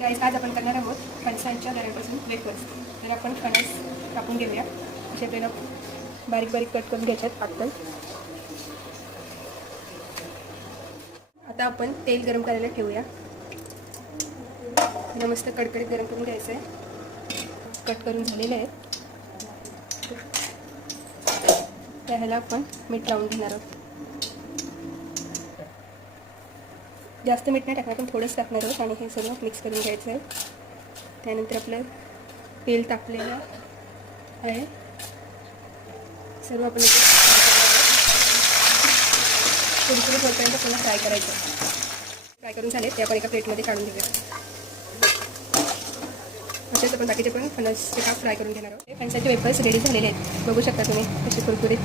गाईस, आज आपण करणार आहोत फणसाच्या दाण्यापासून वेफर्स. तर आपण फणस कापून घेऊया. असे आपल्याला बारीक बारीक कट करून घ्यायच्यात पातळ. आता आपण तेल गरम करायला ठेवूया. मस्त कडकडीत गरम करून घ्यायचं आहे. कट करून झालेलं आहे. त्याला आपण मीठ लावून घेणार आहोत. जास्त मीठ नाही टाकणार, पण थोडंच टाकणार आहोत आणि हे सर्व मिक्स करून घ्यायचं आहे. त्यानंतर आपलं तेल तापलेलं आहे. सर्व आपण कुरकुरीत होईपर्यंत पुन्हा फ्राय करायचं. फ्राय करून झाले ते आपण एका प्लेटमध्ये काढून घेऊया. तसेच आपण बाकीचे पण फणसचे काप फ्राय करून घेणार आहोत. फणसाचे वेफर्स रेडी झालेले आहेत. बघू शकता तुम्ही कसे कुरकुरीत